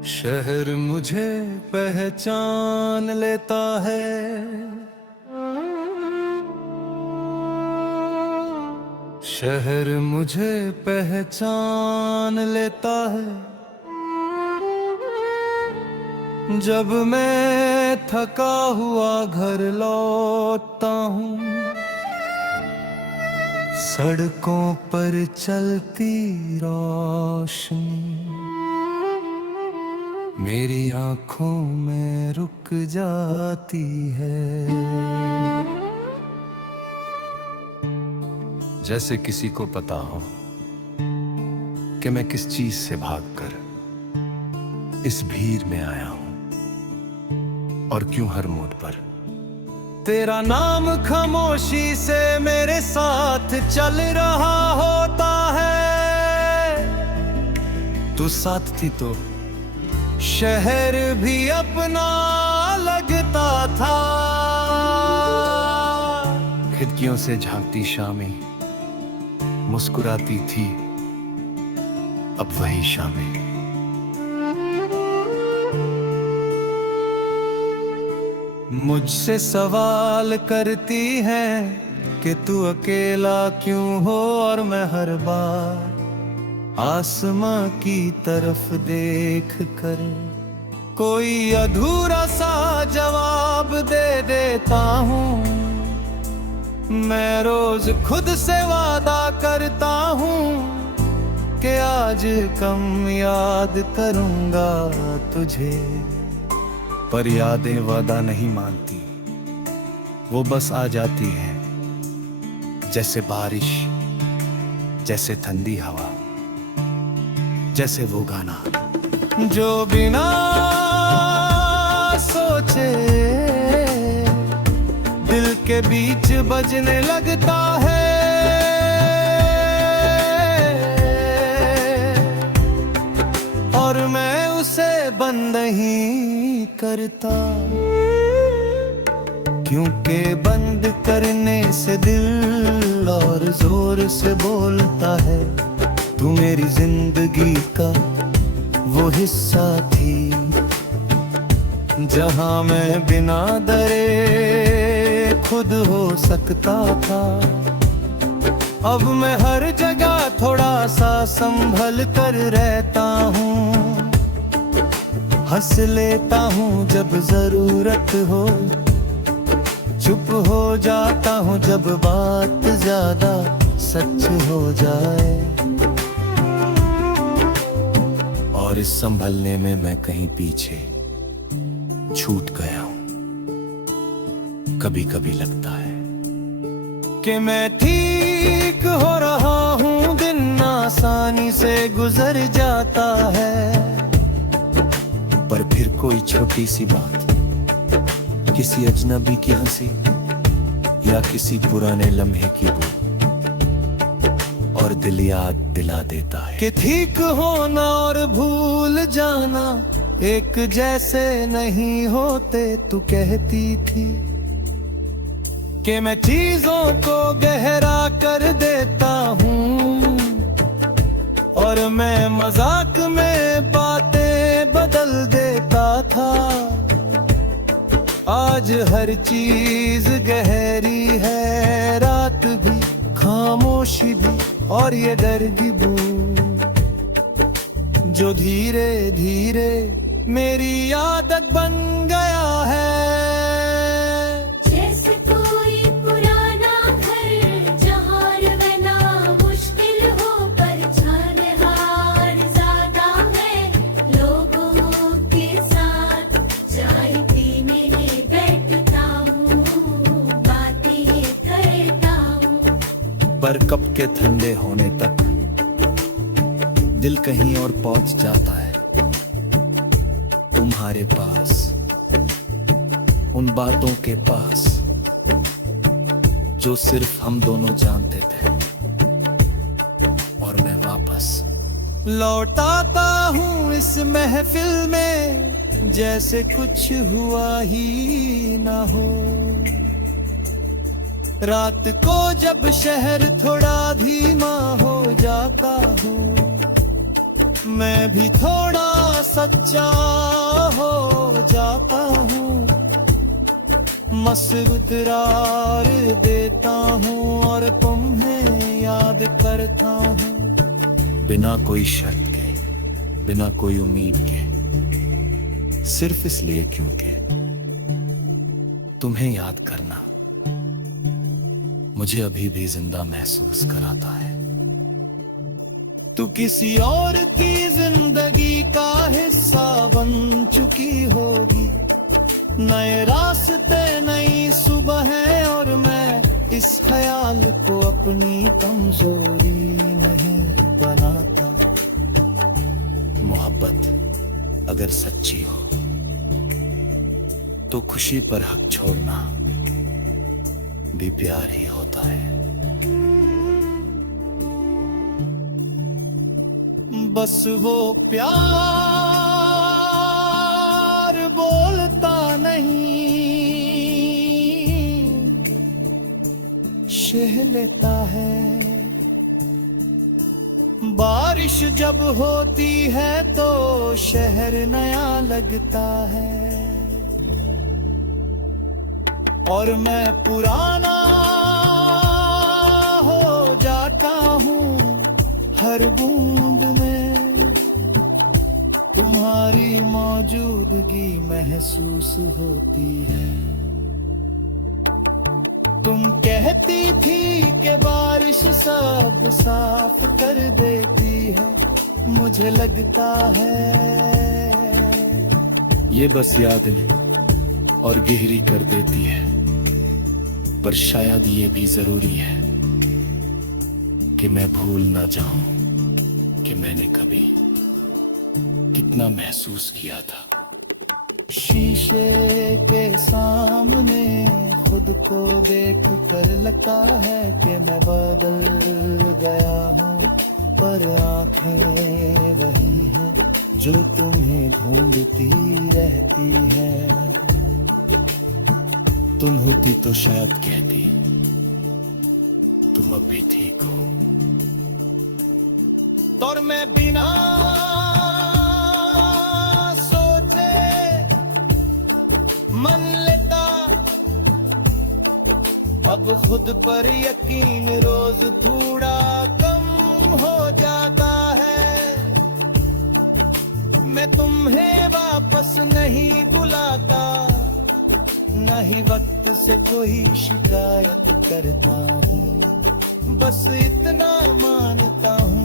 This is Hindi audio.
शहर मुझे पहचान लेता है, शहर मुझे पहचान लेता है। जब मैं थका हुआ घर लौटता हूँ, सड़कों पर चलती रोशनी मेरी आंखों में रुक जाती है। जैसे किसी को पता हो कि मैं किस चीज से भागकर इस भीड़ में आया हूं और क्यों हर मोड़ पर तेरा नाम खामोशी से मेरे साथ चल रहा होता है। तू साथ थी तो शहर भी अपना लगता था। खिड़कियों से झांकती शामें मुस्कुराती थी, अब वही शामें मुझसे सवाल करती हैं कि तू अकेला क्यों हो, और मैं हर बार आसमां की तरफ देख कर कोई अधूरा सा जवाब दे देता हूँ। मैं रोज खुद से वादा करता हूँ कि आज कम याद करूँगा तुझे, पर यादें वादा नहीं मानती, वो बस आ जाती है जैसे बारिश, जैसे ठंडी हवा, जैसे वो गाना जो बिना सोचे दिल के बीच बजने लगता है। और मैं उसे बंद नहीं करता, क्योंकि बंद करने से दिल और जोर से बोलता है। तू मेरी जिंदगी का वो हिस्सा थी जहां मैं बिना डरे खुद हो सकता था। अब मैं हर जगह थोड़ा सा संभल कर रहता हूँ, हंस लेता हूँ जब जरूरत हो, चुप हो जाता हूँ जब बात ज्यादा सच हो जाए। और इस संभलने में मैं कहीं पीछे छूट गया हूं। कभी कभी लगता है कि मैं ठीक हो रहा हूं, दिन आसानी से गुजर जाता है, पर फिर कोई छोटी सी बात, किसी अजनबी की हंसी या किसी पुराने लम्हे की बू, और दिल याद दिला देता है कि ठीक होना और भूल जाना एक जैसे नहीं होते। तू कहती थी कि मैं चीजों को गहरा कर देता हूँ, और मैं मजाक में बातें बदल देता था। आज हर चीज गहरी है, रात भी, खामोशी भी, और ये डर की बू जो धीरे धीरे मेरी आदत बन गया है। जैसे कोई पुराना घर जहाँ रहना मुश्किल हो, पर हार ज्यादा है। लोगों के साथ चाय पीने बैठता हूँ, बातें करता हूँ, पर कब के ठंडे होने तक दिल कहीं और पहुंच जाता है, तुम्हारे पास, उन बातों के पास जो सिर्फ हम दोनों जानते थे। और मैं वापस लौट आता हूँ इस महफिल में जैसे कुछ हुआ ही ना हो। रात को जब शहर थोड़ा धीमा हो जाता हूँ, मैं भी थोड़ा सा सच्चा हो जाता हूँ, मसरूतरार देता हूँ और तुम्हें याद करता हूँ। बिना कोई शर्त के, बिना कोई उम्मीद के, सिर्फ इसलिए क्योंकि तुम्हें याद करना मुझे अभी भी जिंदा महसूस कराता है। तू किसी और की जिंदगी का हिस्सा बन चुकी होगी, नए रास्ते नई सुबह है और मैं इस ख्याल को अपनी कमजोरी नहीं बनाता। मोहब्बत अगर सच्ची हो तो खुशी पर हक छोड़ना भी प्यार ही होता है। बस वो प्यार बोलता नहीं, शह लेता है। बारिश जब होती है तो शहर नया लगता है और मैं पुराना हो जाता हूँ हर बूंद में। तुम्हारी मौजूदगी महसूस होती है। तुम कहती थी कि बारिश सब साफ कर देती है, मुझे लगता है ये बस यादें और गहरी कर देती है। पर शायद ये भी जरूरी है कि मैं भूल ना जाऊं कि मैंने कभी कितना महसूस किया था। शीशे के सामने खुद को देख कर लगता है कि मैं बदल गया हूँ, पर आंखें वही हैं जो तुम्हें ढूंढती रहती हैं। तुम होती तो शायद कहती तुम अब भी ठीक हो। और मैं बिना सोचे मन लेता अब खुद पर यकीन रोज थोड़ा कम हो जाता है। मैं तुम्हें वापस नहीं बुलाता, न ही वक्त से कोई शिकायत करता हूँ, बस इतना मानता हूँ